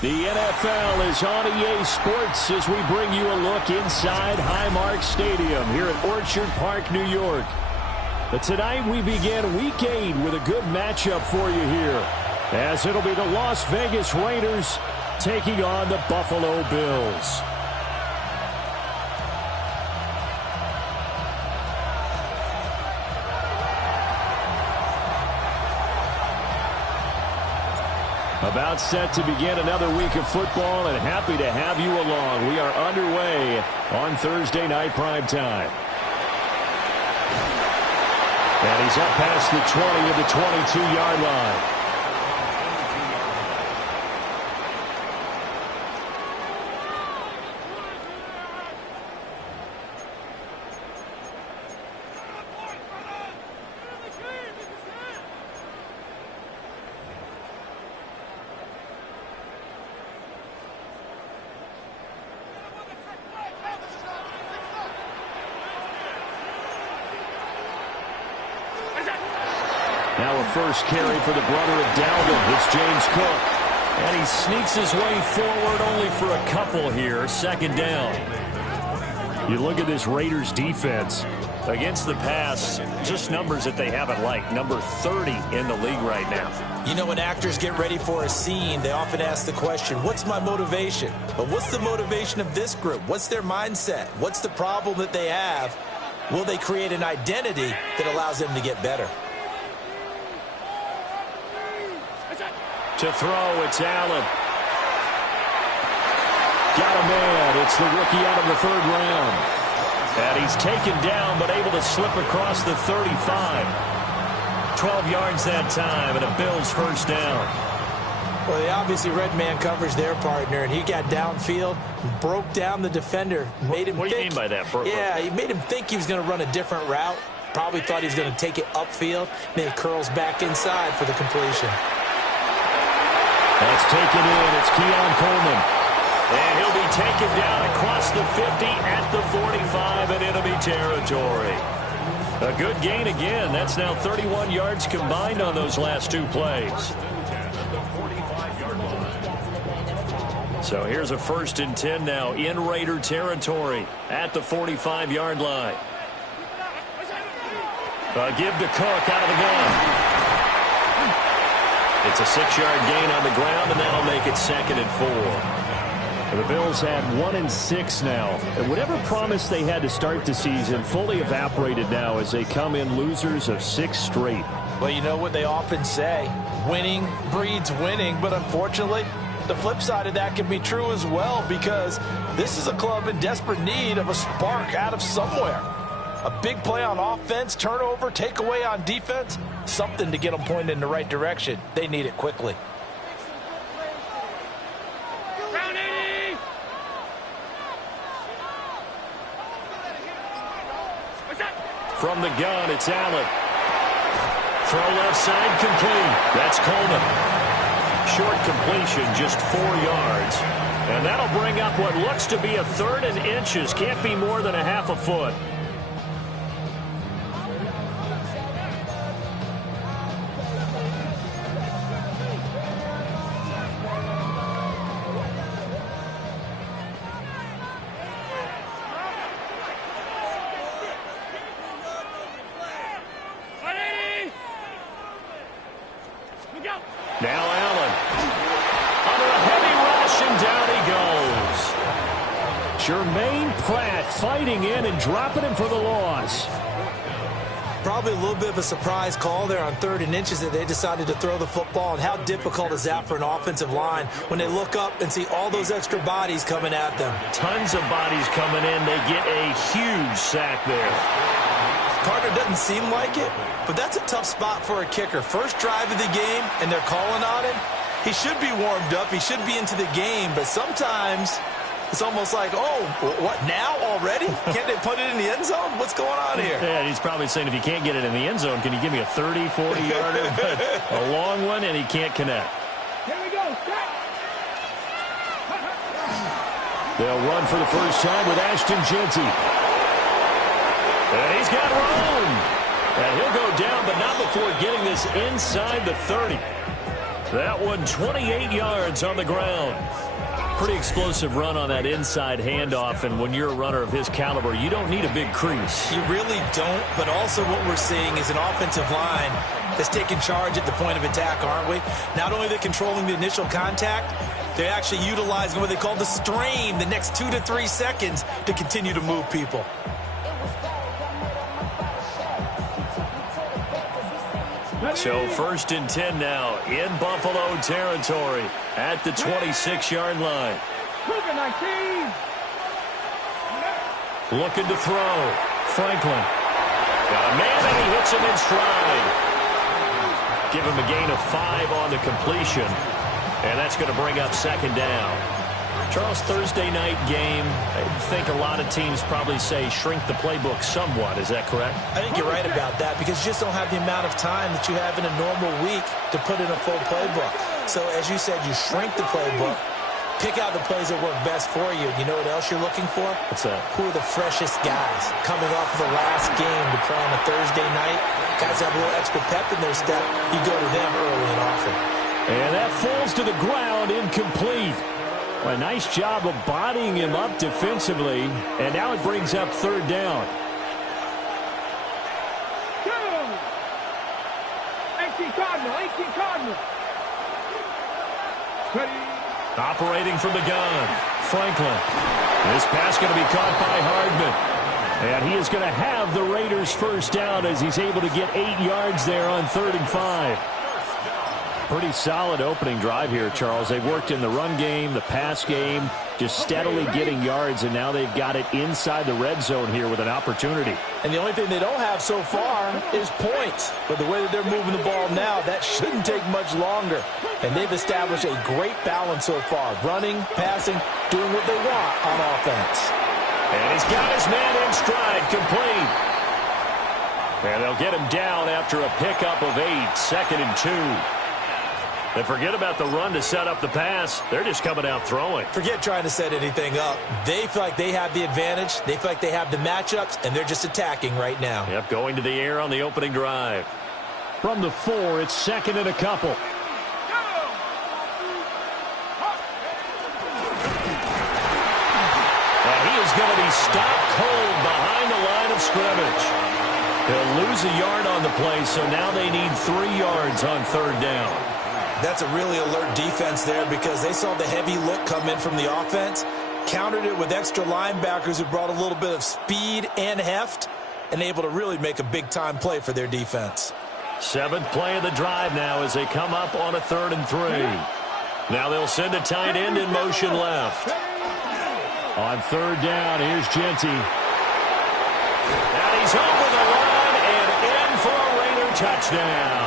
The NFL is on EA Sports as we bring you a look inside Highmark Stadium here at Orchard Park, New York. But tonight we begin Week 8 with a good matchup for you here, as it'll be the Las Vegas Raiders taking on the Buffalo Bills. About set to begin another week of football, and happy to have you along. We are underway on Thursday night primetime. And he's up past the 20 of the 22-yard line. Now a first carry for the brother of Dalvin. It's James Cook. And he sneaks his way forward only for a couple here. Second down. You look at this Raiders defense. Against the pass, just numbers that they haven't liked. Number 30 in the league right now. You know, when actors get ready for a scene, they often ask the question, what's my motivation? But what's the motivation of this group? What's their mindset? What's the problem that they have? Will they create an identity that allows them to get better? To throw, it's Allen. Got a man. It's the rookie out of the third round. And he's taken down, but able to slip across the 35. 12 yards that time, and a Bills first down. Well, they obviously read man coverage their partner, and he got downfield, broke down the defender. Made him what do you mean by that? Yeah, he made him think he was going to run a different route. Probably thought he was going to take it upfield. Then he curls back inside for the completion. That's taken in. It's Keon Coleman. And he'll be taken down across the 50 at the 45 in enemy territory. A good gain again. That's now 31 yards combined on those last two plays. So here's a 1st and 10 now in Raider territory at the 45-yard line. Give to Cook out of the gun. It's a 6-yard gain on the ground, and that'll make it 2nd and 4. The Bills had 1-6 now. And whatever promise they had to start the season fully evaporated now as they come in losers of 6 straight. Well, you know what they often say, winning breeds winning, but unfortunately, the flip side of that can be true as well, because this is a club in desperate need of a spark out of somewhere. A big play on offense, turnover, takeaway on defense, something to get them pointed in the right direction. They need it quickly. From the gun, it's Allen. Throw left side, complete. That's Coleman. Short completion, just 4 yards. And that'll bring up what looks to be a 3rd and inches. Can't be more than a half a foot. Now Allen. Under a heavy rush, and down he goes. Jermaine Pratt fighting in and dropping him for the loss. Probably a little bit of a surprise call there on 3rd and inches that they decided to throw the football. And how difficult is that for an offensive line when they look up and see all those extra bodies coming at them? Tons of bodies coming in. They get a huge sack there. Partner doesn't seem like it, but that's a tough spot for a kicker. First drive of the game, and they're calling on him. He should be warmed up. He should be into the game, but sometimes it's almost like, oh, what, now already? Can't they put it in the end zone? What's going on here? Yeah, he's probably saying, if you can't get it in the end zone, can you give me a 30, 40-yarder? A long one, and he can't connect. Here we go. They'll run for the first time with Ashton Jeanty. And he's got room. And he'll go down, but not before getting this inside the 30. That one 28 yards on the ground. Pretty explosive run on that inside handoff, and when you're a runner of his caliber, you don't need a big crease. You really don't, but also what we're seeing is an offensive line that's taking charge at the point of attack, aren't we? Not only are they controlling the initial contact, they're actually utilizing what they call the strain, the next 2 to 3 seconds, to continue to move people. So 1st and 10 now in Buffalo territory at the 26-yard line. Looking to throw. Franklin. Got a man, and he hits him in stride. Give him a gain of 5 on the completion. And that's going to bring up 2nd down. Charles, Thursday night game, I think a lot of teams probably say shrink the playbook somewhat. Is that correct? I think you're right about that because you just don't have the amount of time that you have in a normal week to put in a full playbook. So, as you said, you shrink the playbook, pick out the plays that work best for you. You know what else you're looking for? What's that? Who are the freshest guys coming off of the last game to play on a Thursday night? Guys have a little extra pep in their step. You go to them early and often. And that falls to the ground, incomplete. A nice job of bodying him up defensively, and now it brings up 3rd down. 18 Cardinal. Operating from the gun, Franklin. This pass going to be caught by Hardman. And he is going to have the Raiders 1st down as he's able to get 8 yards there on 3rd and 5. Pretty solid opening drive here, Charles. They've worked in the run game, the pass game, just steadily getting yards, and now they've got it inside the red zone here with an opportunity. And the only thing they don't have so far is points. But the way that they're moving the ball now, that shouldn't take much longer. And they've established a great balance so far. Running, passing, doing what they want on offense. And he's got his man in stride, complete. And they'll get him down after a pickup of 8, 2nd and 2. They forget about the run to set up the pass. They're just coming out throwing. Forget trying to set anything up. They feel like they have the advantage. They feel like they have the matchups, and they're just attacking right now. Yep, going to the air on the opening drive. From the 4, it's 2nd and a couple. And he is going to be stopped cold behind the line of scrimmage. He'll lose a yard on the play, so now they need 3 yards on 3rd down. That's a really alert defense there because they saw the heavy look come in from the offense, countered it with extra linebackers who brought a little bit of speed and heft, and able to really make a big-time play for their defense. 7th play of the drive now as they come up on a 3rd and 3. Now they'll send a tight end in motion left. On 3rd down, here's Genty. And he's over the line and in for a Raider touchdown.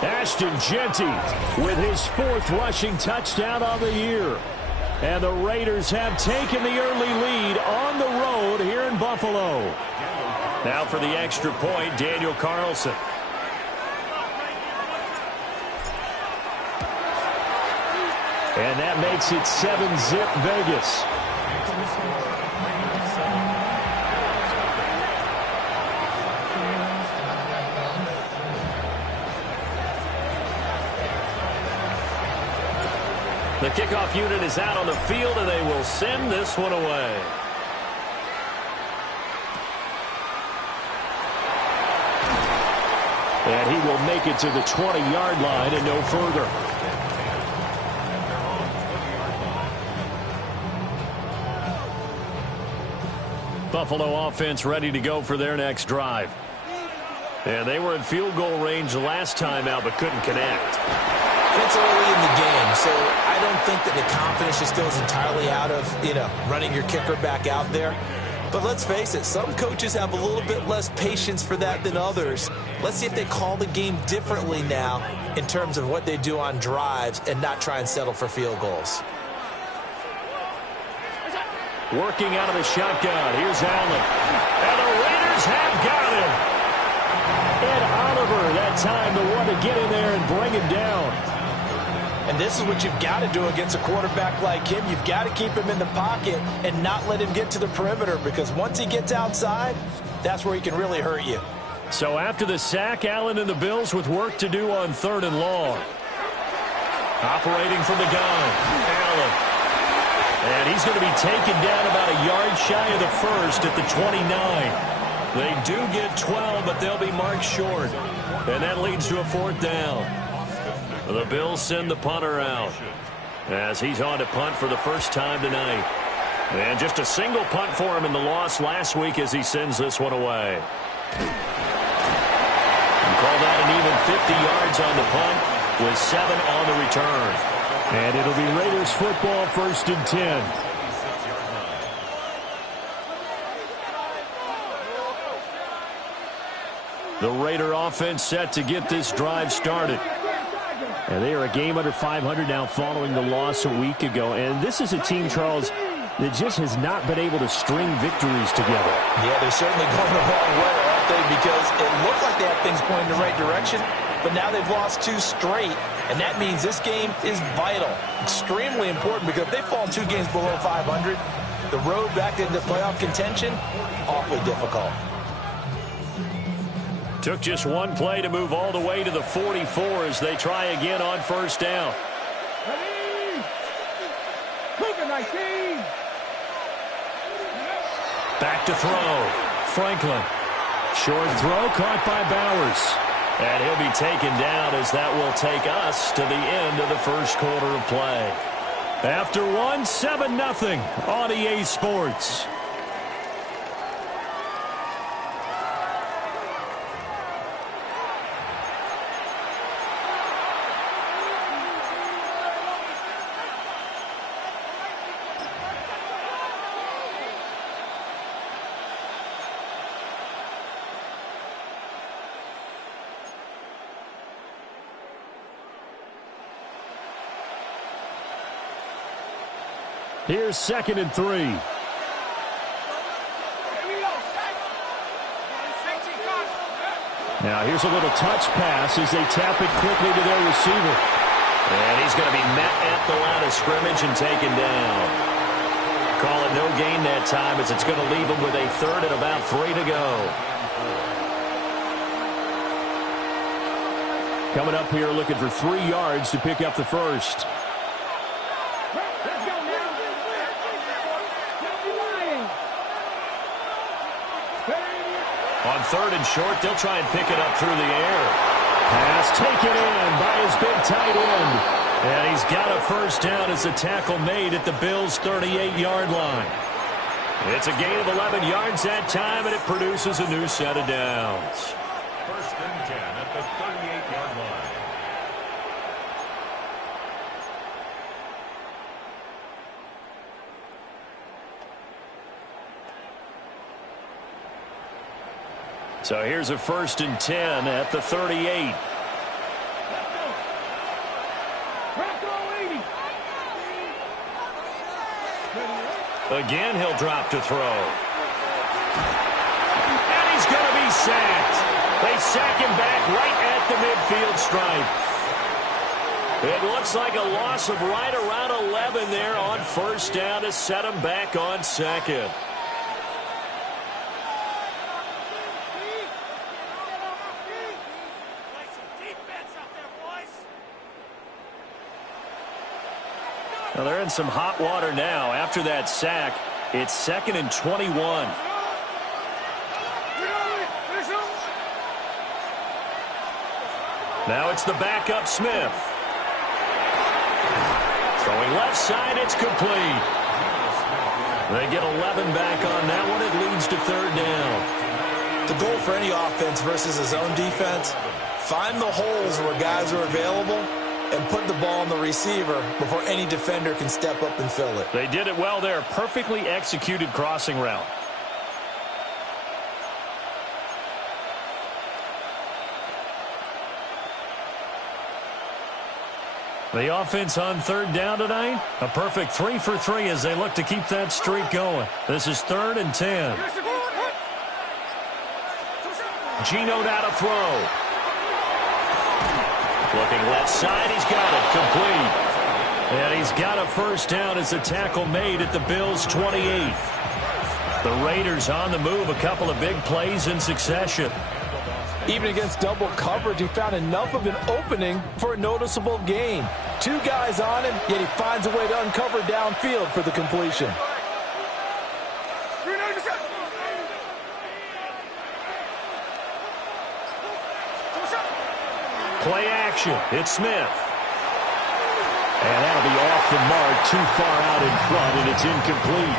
Ashton Genty with his 4th rushing touchdown on the year. And the Raiders have taken the early lead on the road here in Buffalo. Now for the extra point, Daniel Carlson. And that makes it 7-zip Vegas. The kickoff unit is out on the field, and they will send this one away. And he will make it to the 20-yard line and no further. Buffalo offense ready to go for their next drive. And they were in field goal range the last time out, but couldn't connect. It's early in the game, so I don't think that the confidence just goes entirely out of, running your kicker back out there. But let's face it, some coaches have a little bit less patience for that than others. Let's see if they call the game differently now in terms of what they do on drives and not try and settle for field goals. Working out of the shotgun. Here's Allen. And the Raiders have got him. Ed Oliver, that time, the one to get in there and bring him down. And this is what you've got to do against a quarterback like him. You've got to keep him in the pocket and not let him get to the perimeter, because once he gets outside, that's where he can really hurt you. So after the sack, Allen and the Bills with work to do on 3rd and long. Operating from the gun, Allen. And he's going to be taken down about a yard shy of the first at the 29. They do get 12, but they'll be marked short. And that leads to a 4th down. The Bills send the punter out as he's on to punt for the first time tonight. And just a single punt for him in the loss last week as he sends this one away. And call that an even 50 yards on the punt with 7 on the return. And it'll be Raiders football, 1st and 10. The Raider offense set to get this drive started. And they are a game under 500 now following the loss a week ago. And this is a team, Charles, that just has not been able to string victories together. Yeah, they're certainly going the wrong way, aren't they? Because it looked like they had things pointing in the right direction, but now they've lost 2 straight. And that means this game is vital, extremely important, because if they fall 2 games below 500, the road back into playoff contention, awfully difficult. Took just one play to move all the way to the 44 as they try again on 1st down. Back to throw. Franklin. Short throw caught by Bowers. And he'll be taken down as that will take us to the end of the first quarter of play. After one, 7-0 on EA Sports. Here's 2nd and 3. Now here's a little touch pass as they tap it quickly to their receiver. And he's going to be met at the line of scrimmage and taken down. Call it no gain that time as it's going to leave him with a 3rd and about 3 to go. Coming up here looking for 3 yards to pick up the first. On 3rd and short, they'll try and pick it up through the air. Pass taken in by his big tight end. And he's got a 1st down as the tackle made at the Bills' 38-yard line. It's a gain of 11 yards that time, and it produces a new set of downs. 1st and 10 at the 38-yard line. So here's a 1st and 10 at the 38. Again, he'll drop to throw. And he's going to be sacked. They sack him back right at the midfield stripe. It looks like a loss of right around 11 there on 1st down to set him back on 2nd. Well, they're in some hot water now. After that sack, it's 2nd and 21. Now it's the backup Smith. Throwing left side, it's complete. They get 11 back on that one. It leads to 3rd down. The goal for any offense versus a zone defense, find the holes where guys are available and put the ball on the receiver before any defender can step up and fill it. They did it well there. Perfectly executed crossing route. The offense on 3rd down tonight, a perfect 3 for 3 as they look to keep that streak going. This is 3rd and 10. Geno now to throw. Looking left side, he's got it, complete. And he's got a 1st down as the tackle made at the Bills' 28. The Raiders on the move, a couple of big plays in succession. Even against double coverage, he found enough of an opening for a noticeable gain. 2 guys on him, yet he finds a way to uncover downfield for the completion. Play action. It's Smith. And that'll be off the mark, too far out in front, and it's incomplete.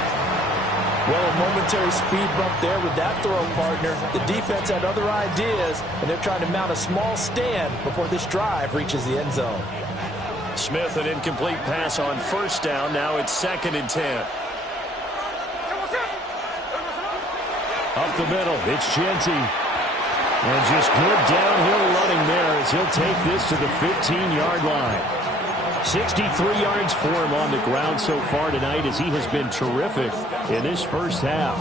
Well, a momentary speed bump there with that throw, partner. The defense had other ideas, and they're trying to mount a small stand before this drive reaches the end zone. Smith, an incomplete pass on first down. Now it's 2nd and 10. Up the middle, it's Genty. And just good downhill running there as he'll take this to the 15-yard line. 63 yards for him on the ground so far tonight as he has been terrific in this first half.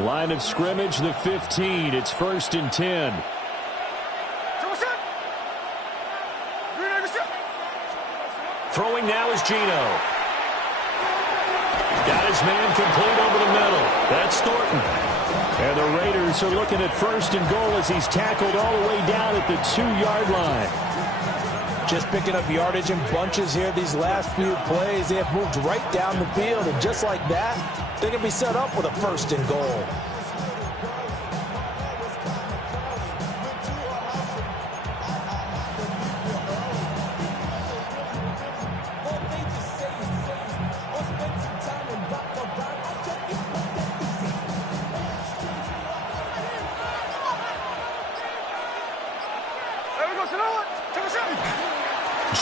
Line of scrimmage, the 15. It's 1st and 10. Throwing now is Gino. Got his man complete over the middle. That's Thornton. And the Raiders are looking at 1st and goal as he's tackled all the way down at the 2-yard line. Just picking up yardage in bunches here these last few plays. They have moved right down the field, and just like that, they can be set up with a 1st and goal.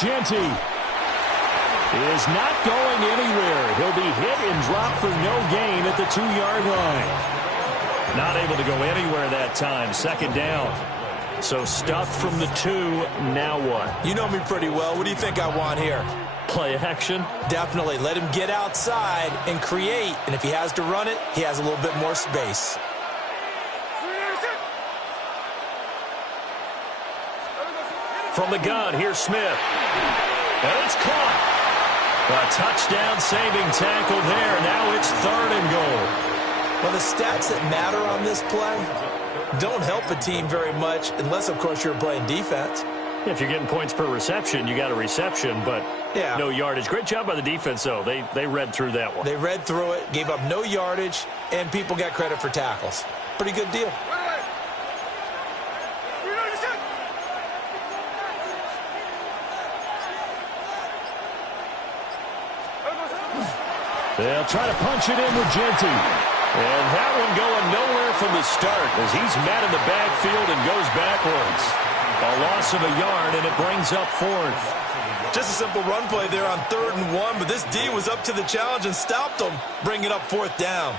Genty is not going anywhere. He'll be hit and dropped for no gain at the 2-yard line. Not able to go anywhere that time. 2nd down. So stuffed from the 2. Now what? You know me pretty well. What do you think I want here? Play action? Definitely. Let him get outside and create. And if he has to run it, he has a little bit more space. From the gun, here's Smith. And it's caught. A touchdown-saving tackle there. Now it's 3rd and goal. Well, the stats that matter on this play don't help a team very much unless, of course, you're playing defense. If you're getting points per reception, you got a reception, but no yardage. Great job by the defense, though. They read through that one. They read through it, gave up no yardage, and people got credit for tackles. Pretty good deal. They'll try to punch it in with Genty. And that one going nowhere from the start as he's met in the backfield and goes backwards. A loss of a yard, and it brings up 4th. Just a simple run play there on 3rd and 1, but this D was up to the challenge and stopped them, bringing up 4th down.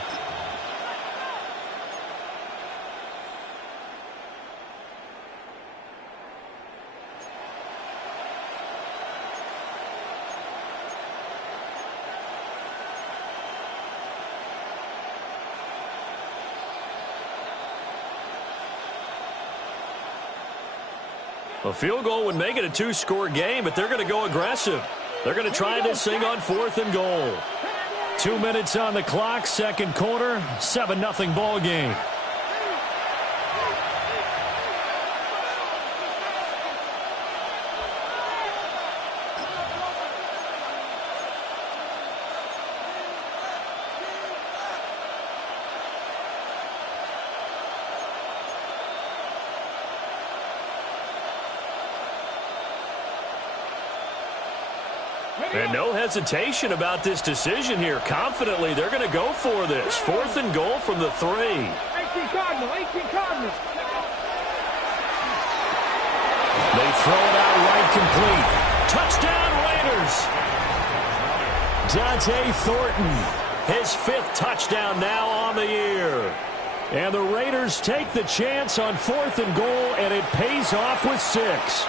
A field goal would make it a 2-score game, but they're going to go aggressive. They're going to try this thing on 4th and goal. 2 minutes on the clock, 2nd quarter, 7-0 ball game. And no hesitation about this decision here. Confidently, they're going to go for this. 4th and goal from the 3. 18 Cardinal, 18 Cardinal. They throw it out right complete. Touchdown, Raiders. Dante Thornton, his 5th touchdown now on the year. And the Raiders take the chance on 4th and goal, and it pays off with 6.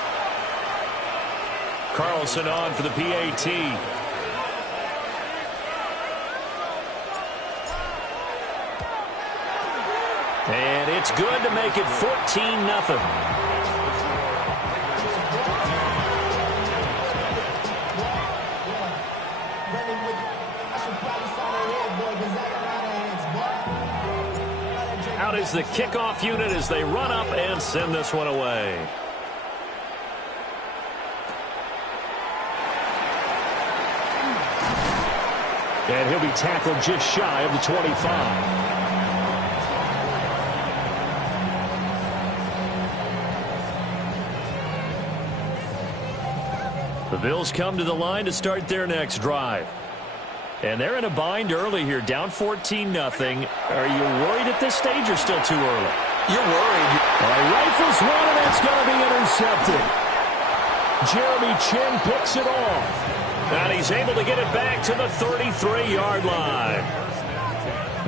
Carlson on for the PAT. And it's good to make it 14-0. Out is the kickoff unit as they run up and send this one away. And he'll be tackled just shy of the 25. The Bills come to the line to start their next drive. And they're in a bind early here, down 14-0. Are you worried at this stage or still too early? You're worried. Rifles one, and that's going to be intercepted. Jeremy Chin picks it off. And he's able to get it back to the 33-yard line.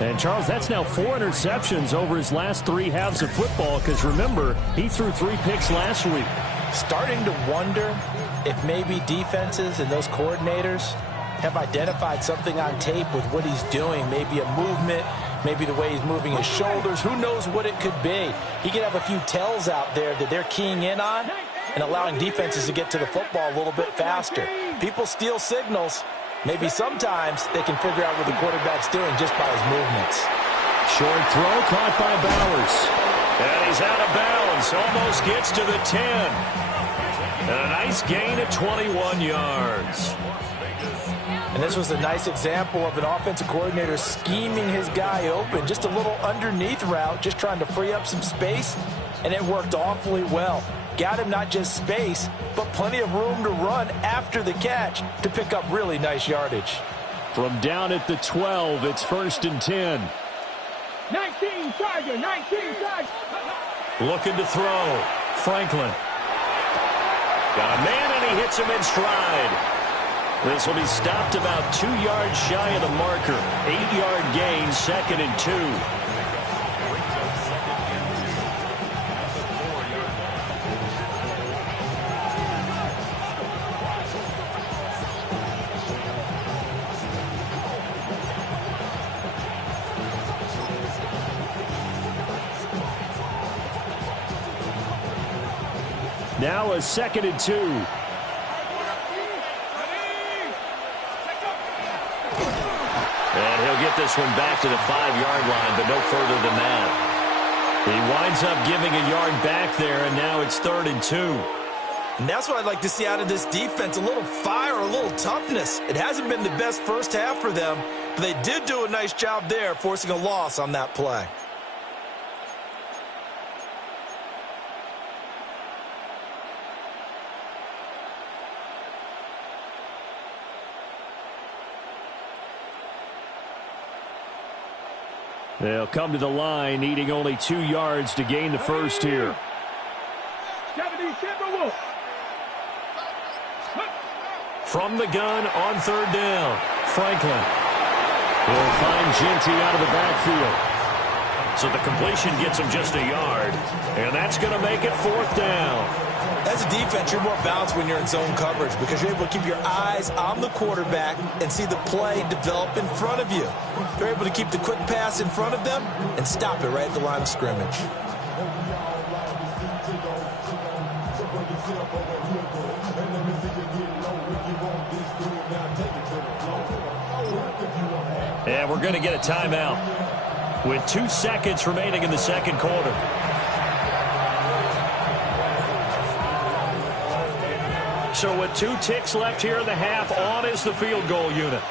And, Charles, that's now 4 interceptions over his last 3 halves of football because, remember, he threw 3 picks last week. Starting to wonder if maybe defenses and those coordinators have identified something on tape with what he's doing. Maybe a movement, maybe the way he's moving his shoulders. Who knows what it could be? He could have a few tells out there that they're keying in on and allowing defenses to get to the football a little bit faster. People steal signals. Maybe sometimes they can figure out what the quarterback's doing just by his movements. Short throw caught by Bowers. And he's out of bounds. Almost gets to the 10. And a nice gain of 21 yards. And this was a nice example of an offensive coordinator scheming his guy open. Just a little underneath route, just trying to free up some space. And it worked awfully well. Got him not just space, but plenty of room to run after the catch to pick up really nice yardage. From down at the 12, it's 1st and 10. 19 Tiger, 19 Tiger. Looking to throw. Franklin. Got a man, and he hits him in stride. This will be stopped about 2 yards shy of the marker. 8-yard gain, 2nd and 2. Now a 2nd and 2. And he'll get this one back to the 5-yard line, but no further than that. He winds up giving a yard back there, and now it's 3rd and 2. And that's what I'd like to see out of this defense, a little fire, a little toughness. It hasn't been the best first half for them, but they did do a nice job there, forcing a loss on that play. They'll come to the line, needing only 2 yards to gain the first here. From the gun on 3rd down, Franklin. He'll find Genty out of the backfield. So the completion gets him just a yard, and that's going to make it 4th down. As a defense, you're more balanced when you're in zone coverage because you're able to keep your eyes on the quarterback and see the play develop in front of you. You're able to keep the quick pass in front of them and stop it right at the line of scrimmage. And we're going to get a timeout with 2 seconds remaining in the second quarter. So with 2 ticks left here in the half, on is the field goal unit.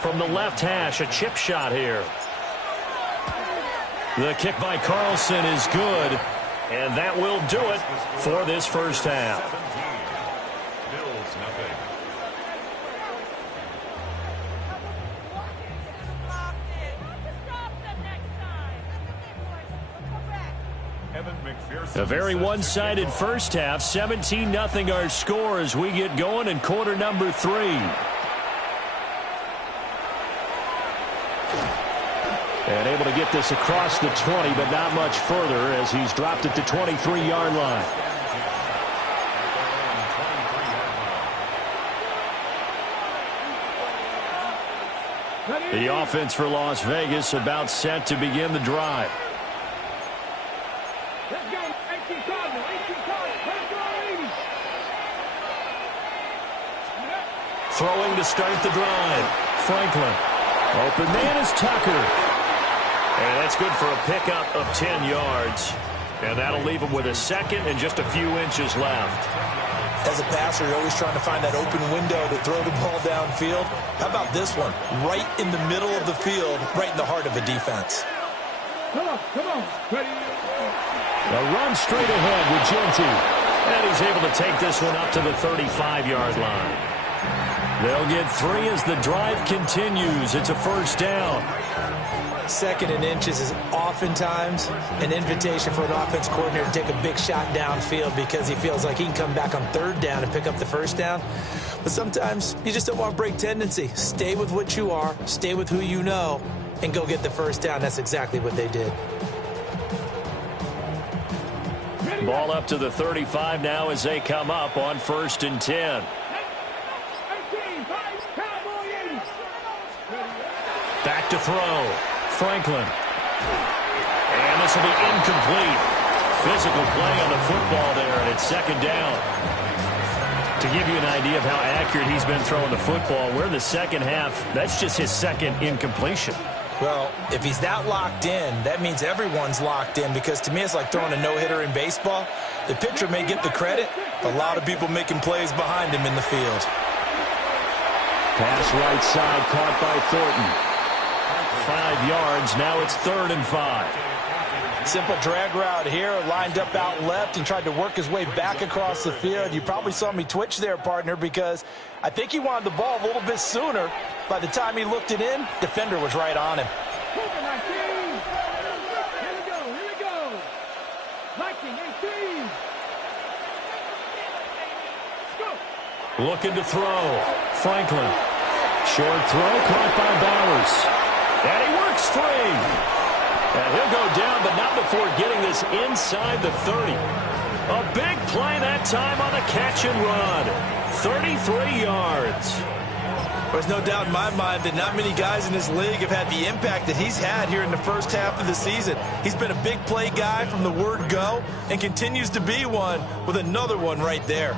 From the left hash, a chip shot here. The kick by Carlson is good, and that will do it for this first half. A very one-sided first half. 17-0 our score as we get going in quarter number 3. And able to get this across the 20, but not much further as he's dropped at the 23-yard line. The offense for Las Vegas about set to begin the drive. Throwing to start the drive. Franklin. Open man is Tucker. And that's good for a pickup of 10 yards. And that'll leave him with a second and just a few inches left. As a passer, you're always trying to find that open window to throw the ball downfield. How about this one? Right in the middle of the field, right in the heart of a defense. Come on, come on. Ready? A run straight ahead with Genty. And he's able to take this one up to the 35-yard line. They'll get 3 as the drive continues. It's a first down. Second and inches is oftentimes an invitation for an offense coordinator to take a big shot downfield because he feels like he can come back on third down and pick up the first down. But sometimes you just don't want to break tendency. Stay with what you are, stay with who you know, and go get the first down. That's exactly what they did. Ball up to the 35 now as they come up on 1st and 10. Back to throw. Franklin. And this will be incomplete. Physical play on the football there, and it's 2nd down. To give you an idea of how accurate he's been throwing the football, we're in the second half. That's just his 2nd incompletion. Well, if he's that locked in, that means everyone's locked in, because to me it's like throwing a no-hitter in baseball. The pitcher may get the credit, a lot of people making plays behind him in the field. Pass right side caught by Thornton. 5 yards, now it's 3rd and 5. Simple drag route here, lined up out left and tried to work his way back across the field. You probably saw me twitch there, partner, because I think he wanted the ball a little bit sooner. By the time he looked it in, defender was right on him. Here we go. Liking 18. Go. Looking to throw. Franklin. Short throw caught by Bowers. And he works free. And he'll go down, but not before getting this inside the 30. A big play that time on the catch and run. 33 yards. There's no doubt in my mind that not many guys in this league have had the impact that he's had here in the first half of the season. He's been a big play guy from the word go and continues to be one with another one right there.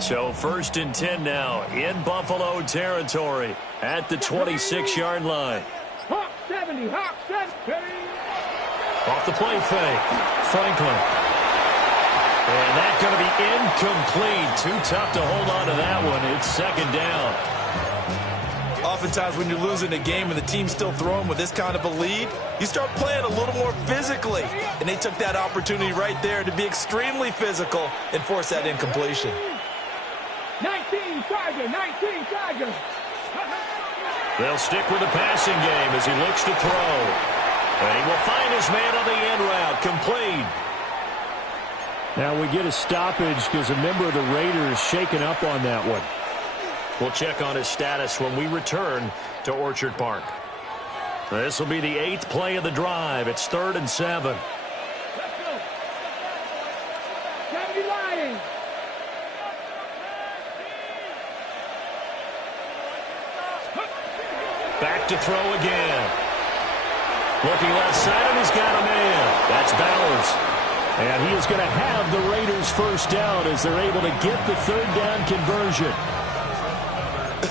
So 1st and 10 now in Buffalo territory at the 26-yard line. Hawk 70, Hawk 70. Off the play fake, Franklin. And that's going to be incomplete. Too tough to hold on to that one. It's 2nd down. Oftentimes when you're losing a game and the team's still throwing with this kind of a lead, you start playing a little more physically. And they took that opportunity right there to be extremely physical and force that incompletion. 19 Tiger. They'll stick with the passing game as he looks to throw. And he will find his man on the end route, complete. Now we get a stoppage because a member of the Raiders shaken up on that one. We'll check on his status when we return to Orchard Park. This will be the 8th play of the drive. It's 3rd and 7. Let's go. 70 Lions. Back to throw again. Looking left side, and he's got a man. That's Bowers. And he is going to have the Raiders first down as they're able to get the 3rd down conversion.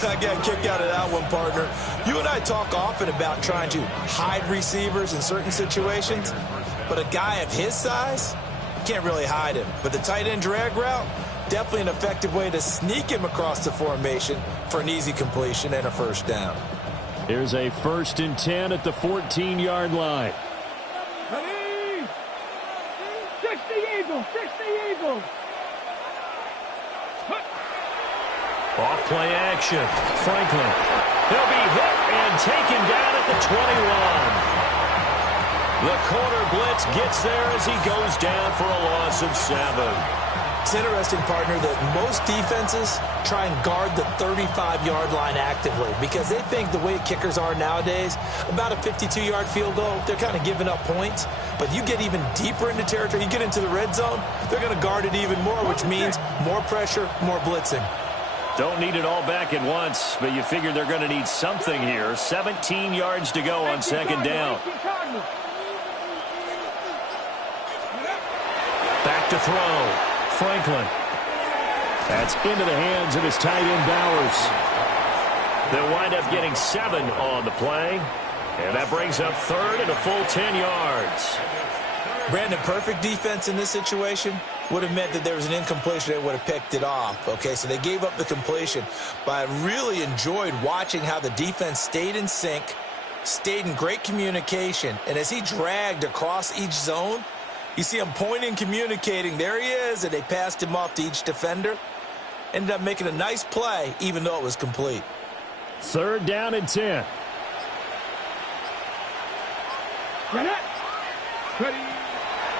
I got kicked out of that one, partner. You and I talk often about trying to hide receivers in certain situations, but a guy of his size, you can't really hide him. But the tight end drag route, definitely an effective way to sneak him across the formation for an easy completion and a first down. Here's a 1st and 10 at the 14-yard line. Ready? 60 Eagles. Off play action. Franklin. He'll be hit and taken down at the 21. The corner blitz gets there as he goes down for a loss of 7. It's interesting, partner, that most defenses try and guard the 35-yard line actively because they think the way kickers are nowadays, about a 52-yard field goal, they're kind of giving up points. But you get even deeper into territory, you get into the red zone, they're going to guard it even more, which means more pressure, more blitzing. Don't need it all back at once, but you figure they're going to need something here. 17 yards to go on 2nd down. Back to throw. Franklin. That's into the hands of his tight end, Bowers. They'll wind up getting 7 on the play. And that brings up third and a full 10 yards. Brandon, perfect defense in this situation would have meant that there was an incompletion that would have picked it off. Okay, so they gave up the completion. But I really enjoyed watching how the defense stayed in sync, stayed in great communication. And as he dragged across each zone, you see him pointing, communicating. There he is, and they passed him off to each defender. Ended up making a nice play, even though it was complete. Third down and 10. Ready.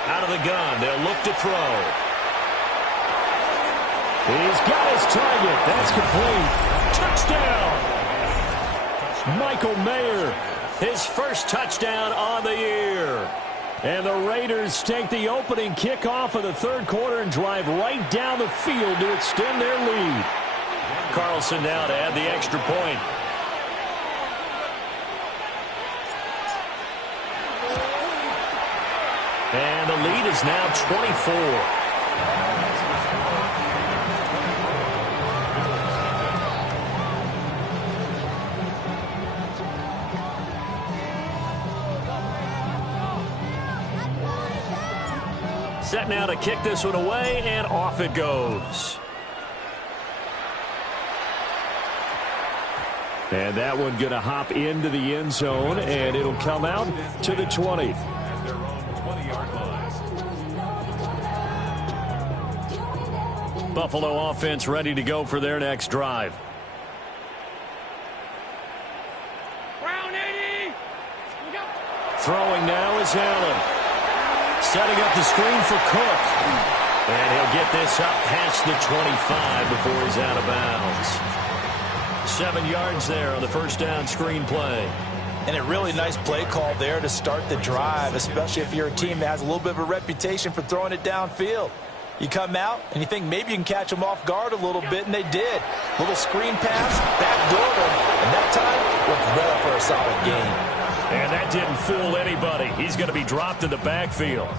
Out of the gun, they'll look to throw. He's got his target. That's complete. Touchdown. Michael Mayer, his first touchdown on the year. And the Raiders take the opening kickoff of the third quarter and drive right down the field to extend their lead. Carlson now to add the extra point. And the lead is now 24. Set now to kick this one away, and off it goes. And that one going to hop into the end zone, and it'll come out to the 20. Buffalo offense ready to go for their next drive. Throwing now is Allen. Setting up the screen for Cook. And he'll get this up past the 25 before he's out of bounds. 7 yards there on the first down screen play. And a really nice play call there to start the drive, especially if you're a team that has a little bit of a reputation for throwing it downfield. You come out and you think maybe you can catch them off guard a little bit, and they did. Little screen pass, backdoor them, and that time looked well for a solid gain. And that didn't fool anybody. He's going to be dropped in the backfield.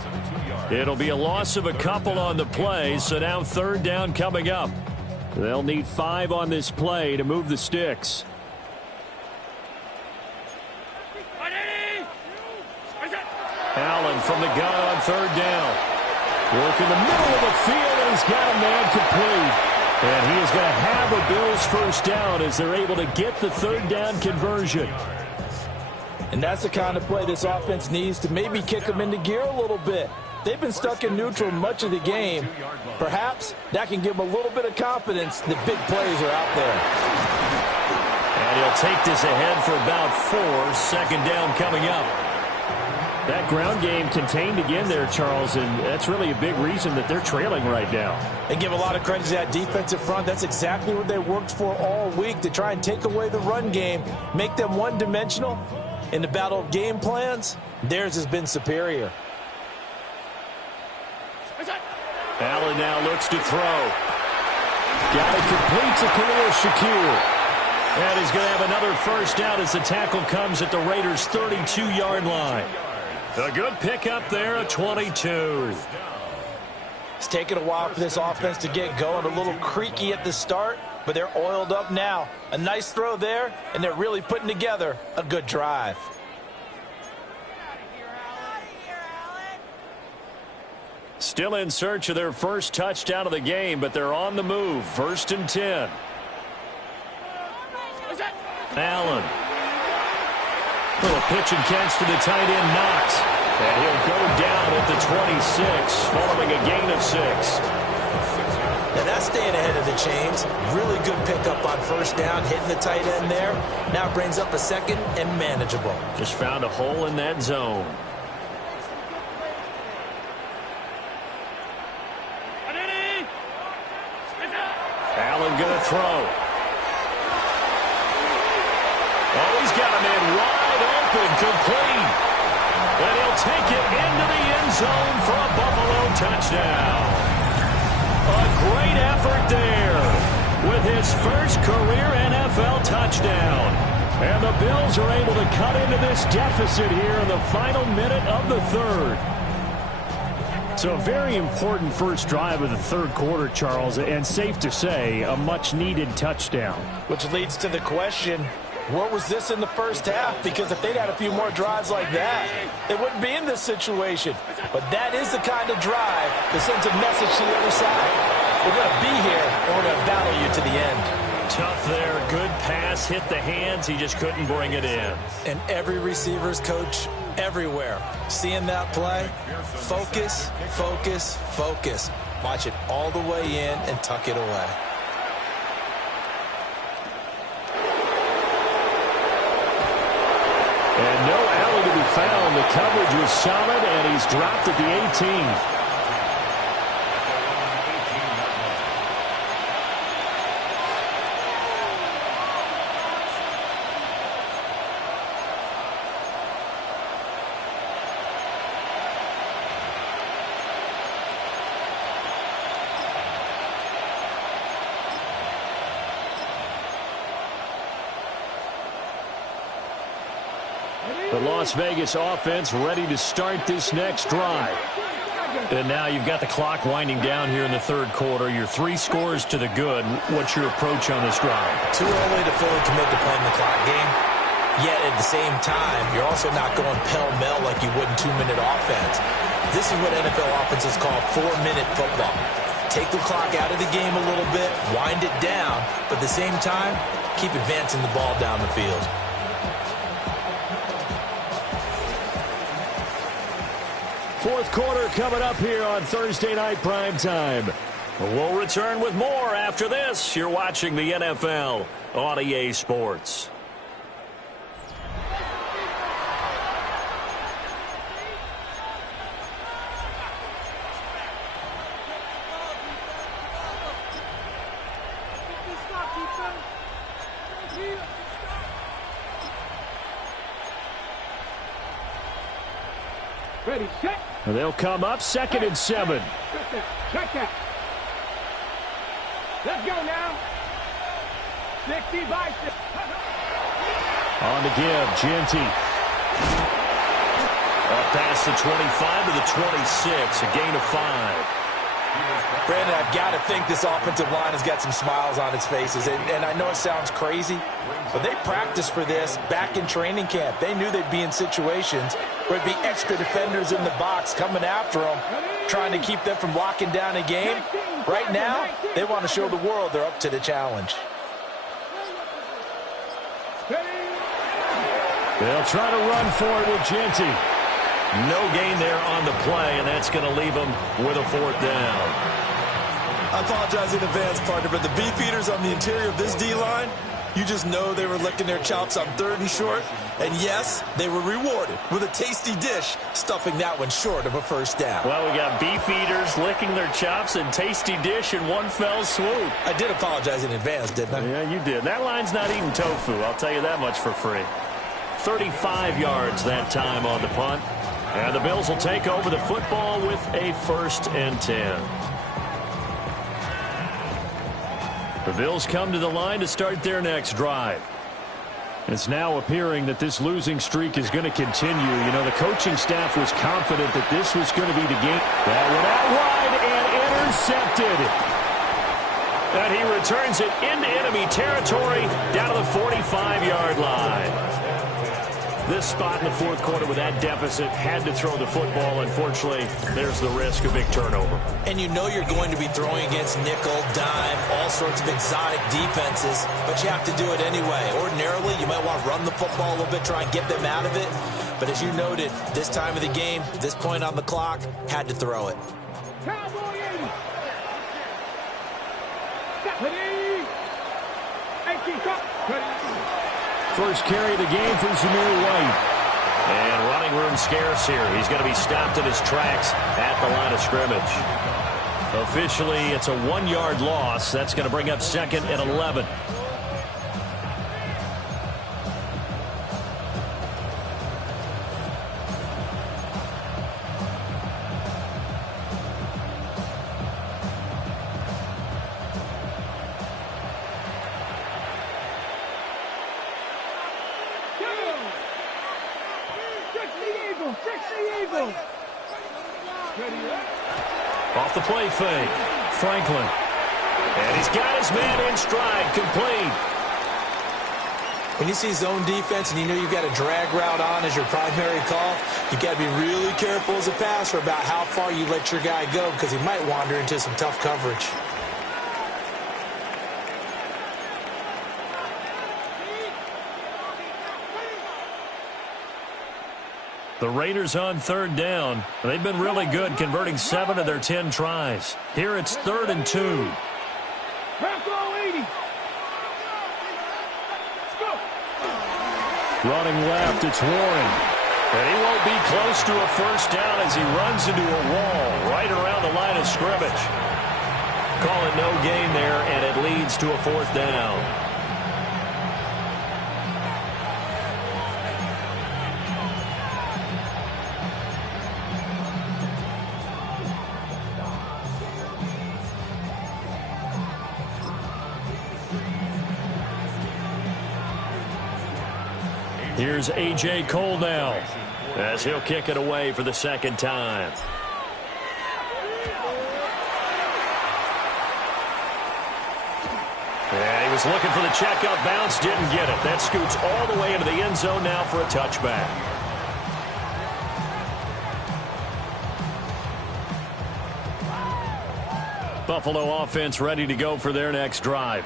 It'll be a loss of a couple on the play, so now third down coming up. They'll need 5 on this play to move the sticks. Allen from the gun on third down. Work in the middle of the field, and he's got a man complete. And he is going to have a Bills first down as they're able to get the third down conversion. And that's the kind of play this offense needs to maybe kick them into gear a little bit. They've been stuck in neutral much of the game. Perhaps that can give them a little bit of confidence that big plays are out there. And he'll take this ahead for about 4. Second down coming up. That ground game contained again there, Charles, and that's really a big reason that they're trailing right now. They give a lot of credit to that defensive front. That's exactly what they worked for all week, to try and take away the run game, make them one-dimensional. In the battle of game plans, theirs has been superior. Allen now looks to throw. Got it complete to Khalil Shakir. And he's going to have another first down as the tackle comes at the Raiders' 32-yard line. A good pickup there at 22. It's taken a while for this offense to get going. A little creaky at the start, but they're oiled up now. A nice throw there, and they're really putting together a good drive. Still in search of their first touchdown of the game, but they're on the move. First and 10. Allen. Little pitch and catch to the tight end, Knox. And he'll go down at the 26, following a gain of 6. Now that's staying ahead of the chains. Really good pickup on first down, hitting the tight end there. Now brings up a second and manageable. Just found a hole in that zone. Allen gonna throw. Oh, he's got a man wide open, complete. And he'll take it into the end zone for a Buffalo touchdown. A great effort there with his first career NFL touchdown. And the Bills are able to cut into this deficit here in the final minute of the third. So a very important first drive of the third quarter, Charles, and safe to say, a much-needed touchdown. Which leads to the question, where was this in the first half? Because if they'd had a few more drives like that, they wouldn't be in this situation. But that is the kind of drive that sends a message to the other side. We're going to be here, and we're going to battle you to the end. Tough there. Good pass. Hit the hands. He just couldn't bring it in. And every receiver's coach everywhere seeing that play, focus, focus, focus. Watch it all the way in and tuck it away. And no alley to be found. The coverage was solid, and he's dropped at the 18. The Las Vegas offense ready to start this next drive. And now you've got the clock winding down here in the third quarter. Your 3 scores to the good. What's your approach on this drive? Too early to fully commit to playing the clock game. Yet at the same time, you're also not going pell-mell like you would in 2-minute offense. This is what NFL offenses call 4-minute football. Take the clock out of the game a little bit, wind it down, but at the same time, keep advancing the ball down the field. Fourth quarter coming up here on Thursday Night Primetime. We'll return with more after this. You're watching the NFL on EA Sports. Ready, set. They'll come up 2nd and 7. Check that. Check that. Let's go now. 60 by 6. On to give, Genty. Up past the 25 to the 26, a gain of 5. Brandon, I've got to think this offensive line has got some smiles on its faces. And I know it sounds crazy, but they practiced for this back in training camp. They knew they'd be in situations where there'd be extra defenders in the box coming after them, trying to keep them from locking down a game. Right now, they want to show the world they're up to the challenge. They'll try to run for it with Genty. No gain there on the play, and that's going to leave them with a 4th down. I apologize in advance, partner, but the beefeaters on the interior of this D-line, you just know they were licking their chops on 3rd and short. And yes, they were rewarded with a tasty dish, stuffing that one short of a 1st down. Well, we got beefeaters licking their chops and tasty dish in one fell swoop. I did apologize in advance, didn't I? Yeah, you did. That line's not eating tofu, I'll tell you that much for free. 35 yards that time on the punt. And the Bills will take over the football with a 1st and 10. The Bills come to the line to start their next drive. It's now appearing that this losing streak is going to continue. You know, the coaching staff was confident that this was going to be the game. That went out wide and intercepted. And he returns it into enemy territory down to the 45-yard line. This spot in the fourth quarter with that deficit had to throw the football. Unfortunately, there's the risk of big turnover. And you know you're going to be throwing against nickel, dime, all sorts of exotic defenses, but you have to do it anyway. Ordinarily, you might want to run the football a little bit, try and get them out of it. But as you noted, this time of the game, this point on the clock, had to throw it. Cowboy 80. Ready. 18 cut. Ready. First carry of the game for Zamir White. And running room scarce here. He's going to be stopped in his tracks at the line of scrimmage. Officially, it's a 1-yard loss. That's going to bring up 2nd and 11. Off the play fake. Franklin. And he's got his man in stride, complete. When you see zone defense and you know you've got a drag route on as your primary call, you've got to be really careful as a passer about how far you let your guy go because he might wander into some tough coverage. The Raiders on third down. They've been really good converting 7 of their 10 tries. Here it's 3rd and 2. Running left, it's Warren. And he won't be close to a first down as he runs into a wall right around the line of scrimmage. Call it no gain there, and it leads to a 4th down. Here's A.J. Cole now as he'll kick it away for the 2nd time. And he was looking for the checkout bounce, didn't get it. That scoots all the way into the end zone now for a touchback. Buffalo offense ready to go for their next drive.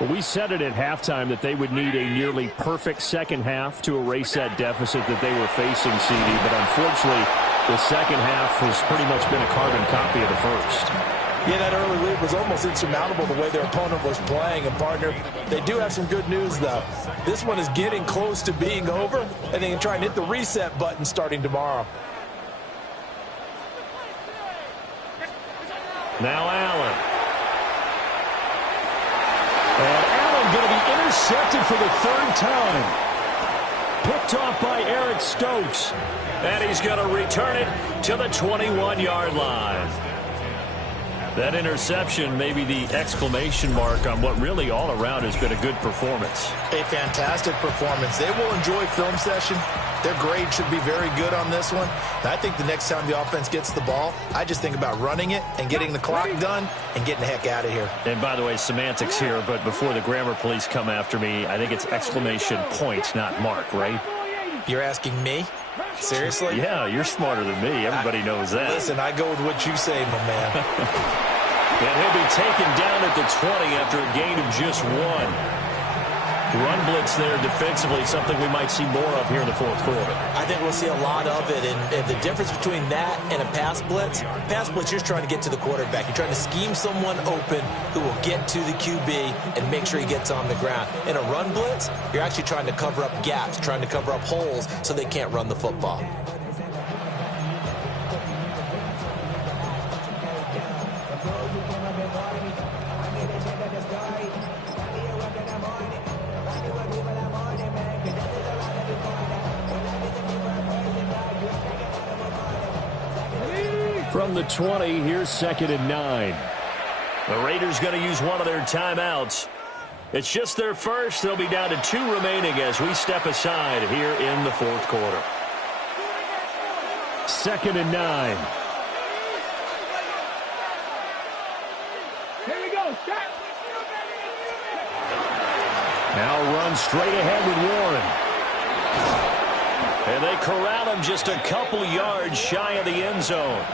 Well, we said it at halftime that they would need a nearly perfect second half to erase that deficit that they were facing, CD. But unfortunately, the second half has pretty much been a carbon copy of the first. Yeah, that early lead was almost insurmountable the way their opponent was playing. And, partner, they do have some good news, though. This one is getting close to being over, and they can try and hit the reset button starting tomorrow. Now Allen. And Allen going to be intercepted for the 3rd time. Picked off by Eric Stokes. And he's going to return it to the 21-yard line. That interception may be the exclamation mark on what really all around has been a good performance. A fantastic performance. They will enjoy film session. Their grade should be very good on this one. And I think the next time the offense gets the ball, I just think about running it and getting the clock done and getting the heck out of here. And by the way, semantics here, but before the grammar police come after me, I think it's exclamation point, not mark, right? You're asking me? Seriously? Yeah, you're smarter than me. Everybody knows that. Listen, I go with what you say, my man. And he'll be taken down at the 20 after a gain of just 1. Run blitz there defensively, something we might see more of here in the 4th quarter. I think we'll see a lot of it, and the difference between that and a pass blitz, you're just trying to get to the quarterback. You're trying to scheme someone open who will get to the QB and make sure he gets on the ground. In a run blitz, you're actually trying to cover up gaps, trying to cover up holes so they can't run the football. From the 20, here's 2nd and 9. The Raiders going to use one of their timeouts. It's just their first. They'll be down to 2 remaining as we step aside here in the 4th quarter. 2nd and 9. Here we go. Stop. Now run straight ahead with Warren. And they corral him just a couple yards shy of the end zone.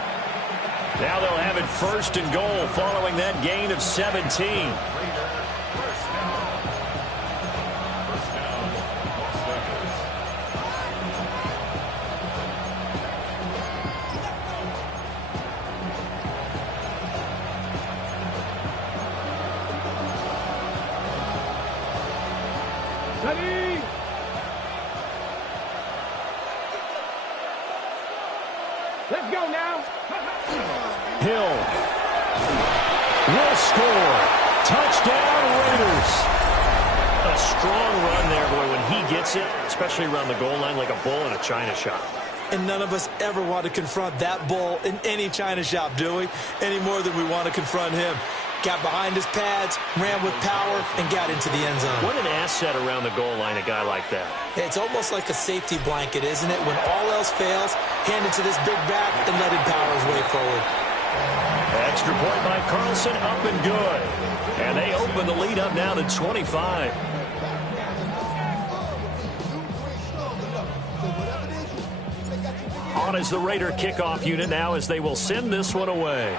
Now they'll have it 1st and goal following that gain of 17. Ready. Let's go now. Hill will score. Touchdown, Raiders. A strong run there, boy, when he gets it, especially around the goal line, like a bull in a china shop. And none of us ever want to confront that bull in any china shop, do we? Any more than we want to confront him. got behind his pads, ran with power, and got into the end zone. What an asset around the goal line, a guy like that. It's almost like a safety blanket, isn't it? When all else fails, hand it to this big back and let him power his way forward. Extra point by Carlson, up and good. And they open the lead up now to 25. On is the Raider kickoff unit now as they will send this one away.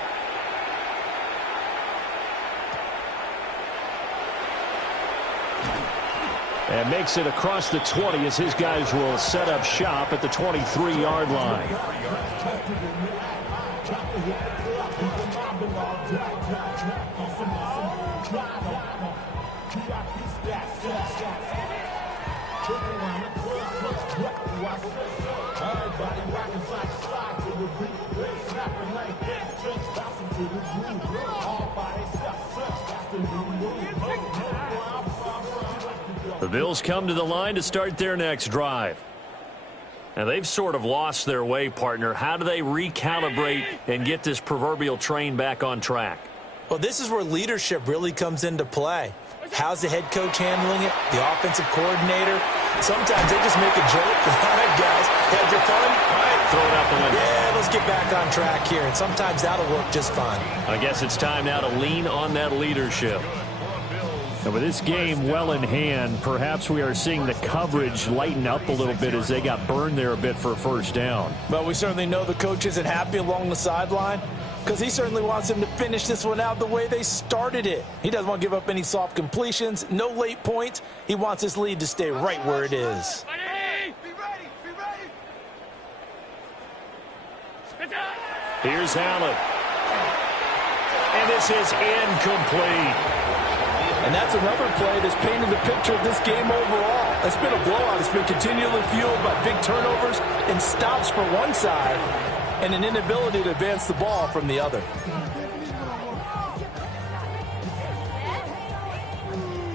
And makes it across the 20 as his guys will set up shop at the 23-yard line. The Bills come to the line to start their next drive. And they've sort of lost their way, partner. How do they recalibrate and get this proverbial train back on track? Well, this is where leadership really comes into play. How's the head coach handling it? The offensive coordinator? Sometimes they just make a joke. All right, guys, had your fun? All right, throw it out the window. Yeah, let's get back on track here. And sometimes that'll work just fine. I guess it's time now to lean on that leadership. And with this game well in hand, perhaps we are seeing the coverage lighten up a little bit as they got burned there a bit for a first down. But we certainly know the coach isn't happy along the sideline because he certainly wants them to finish this one out the way they started it. He doesn't want to give up any soft completions, no late points. He wants his lead to stay right where it is. Here's Allen. And this is incomplete. And that's another play that's painted the picture of this game overall. It's been a blowout. It's been continually fueled by big turnovers and stops for one side and an inability to advance the ball from the other.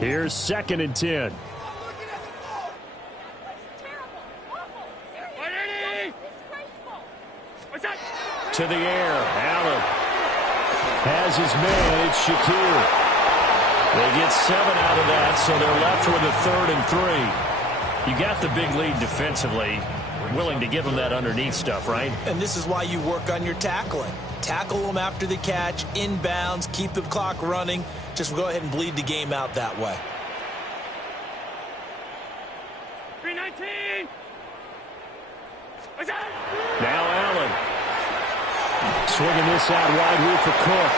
Here's 2nd and 10. To the air. Allen has his man. It's Shakir. They get 7 out of that, so they're left with a 3rd and 3. You got the big lead defensively. Willing to give them that underneath stuff, right? And this is why you work on your tackling. Tackle them after the catch, inbounds, keep the clock running. Just go ahead and bleed the game out that way. 319. Now Allen. Swinging this out wide here for Cook.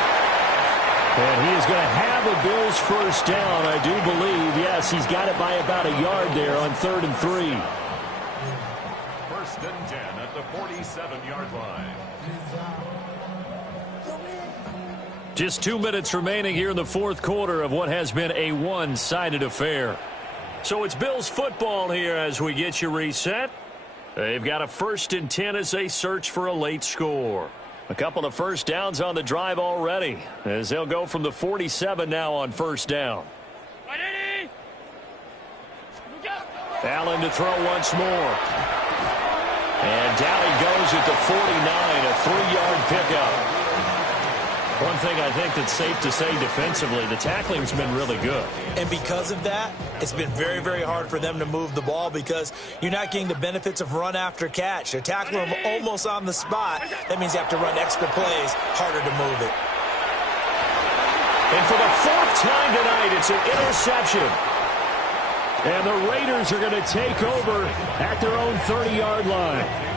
And he is going to have a Bills first down, I do believe. Yes, he's got it by about a yard there on 3rd and 3. 1st and 10 at the 47-yard line. Just 2 minutes remaining here in the 4th quarter of what has been a one-sided affair. So it's Bills football here as we get you reset. They've got a 1st and 10 as they search for a late score. A couple of first downs on the drive already as they'll go from the 47 now on 1st down. Allen to throw once more. And down he goes at the 49, a 3-yard pickup. One thing I think that's safe to say defensively, the tackling's been really good. And because of that, it's been very, very hard for them to move the ball because you're not getting the benefits of run after catch. They're tackling them almost on the spot. That means you have to run extra plays, harder to move it. And for the 4th time tonight, it's an interception. And the Raiders are going to take over at their own 30-yard line.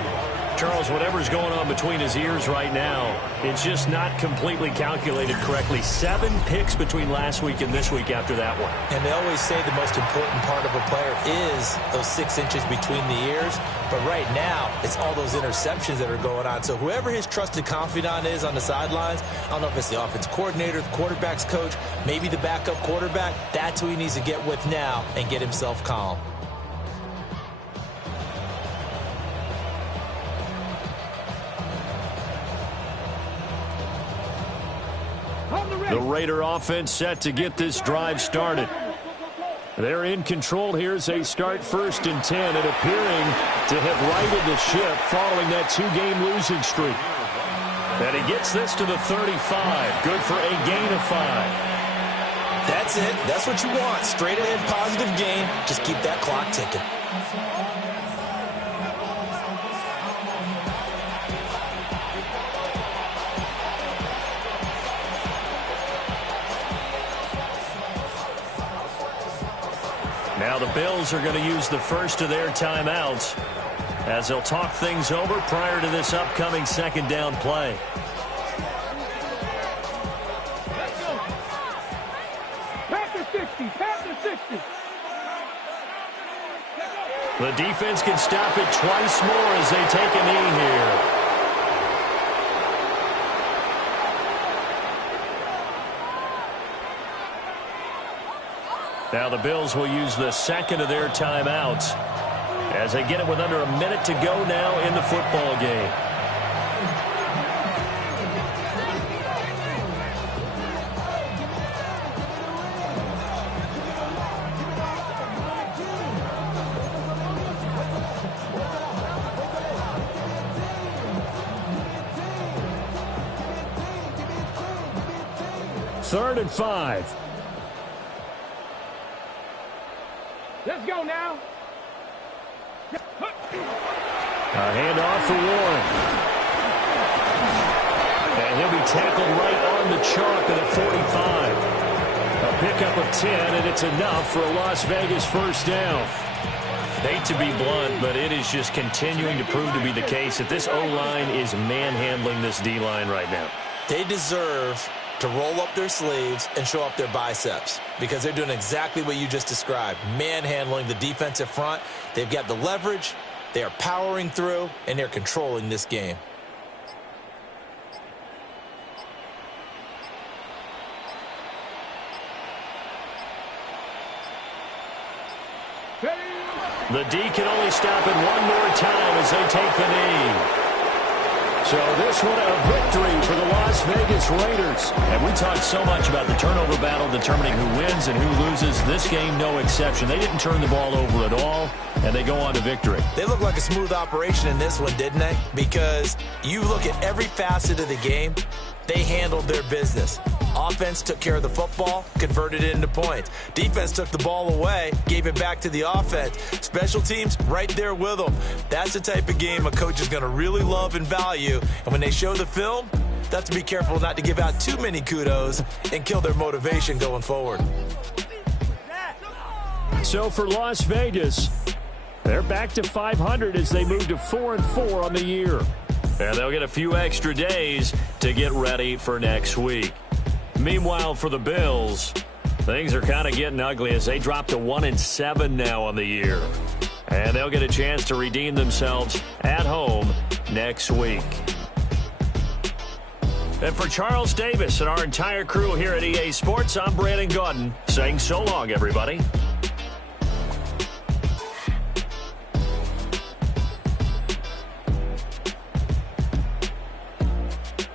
Charles, whatever's going on between his ears right now, it's just not completely calculated correctly. 7 picks between last week and this week after that one. And they always say the most important part of a player is those 6 inches between the ears. But right now, it's all those interceptions that are going on. So whoever his trusted confidant is on the sidelines, I don't know if it's the offense coordinator, the quarterback's coach, maybe the backup quarterback, that's who he needs to get with now and get himself calm. The Raider offense set to get this drive started. They're in control here as they start 1st and 10 and appearing to have righted the ship following that 2-game losing streak. And he gets this to the 35. Good for a gain of 5. That's it. That's what you want. Straight ahead positive gain. Just keep that clock ticking. Now the Bills are going to use the first of their timeouts as they'll talk things over prior to this upcoming second down play. The defense can stop it twice more as they take a knee here. Now the Bills will use the second of their timeouts as they get it with under a minute to go now in the football game. Third and 5. Let's go now. A handoff for Warren. And he'll be tackled right on the chalk at the 45. A pickup of 10, and it's enough for a Las Vegas first down. Hate to be blunt, but it is just continuing to prove to be the case that this O-line is manhandling this D-line right now. They deserve to roll up their sleeves and show up their biceps because they're doing exactly what you just described, manhandling the defensive front. They've got the leverage, they are powering through, and they're controlling this game. The D can only stop it one more time as they take the knee. So this one a victory for the Las Vegas Raiders. And we talked so much about the turnover battle determining who wins and who loses. This game, no exception. They didn't turn the ball over at all, and they go on to victory. They look like a smooth operation in this one, didn't they? Because you look at every facet of the game, they handled their business. Offense took care of the football, converted it into points. Defense took the ball away, gave it back to the offense. Special teams, right there with them. That's the type of game a coach is going to really love and value. And when they show the film, they have to be careful not to give out too many kudos and kill their motivation going forward. So for Las Vegas, they're back to 500 as they move to 4-4 on the year. And they'll get a few extra days to get ready for next week. Meanwhile, for the Bills, things are kind of getting ugly as they drop to 1-7 now on the year. And they'll get a chance to redeem themselves at home next week. And for Charles Davis and our entire crew here at EA Sports, I'm Brandon Gaudin saying so long, everybody.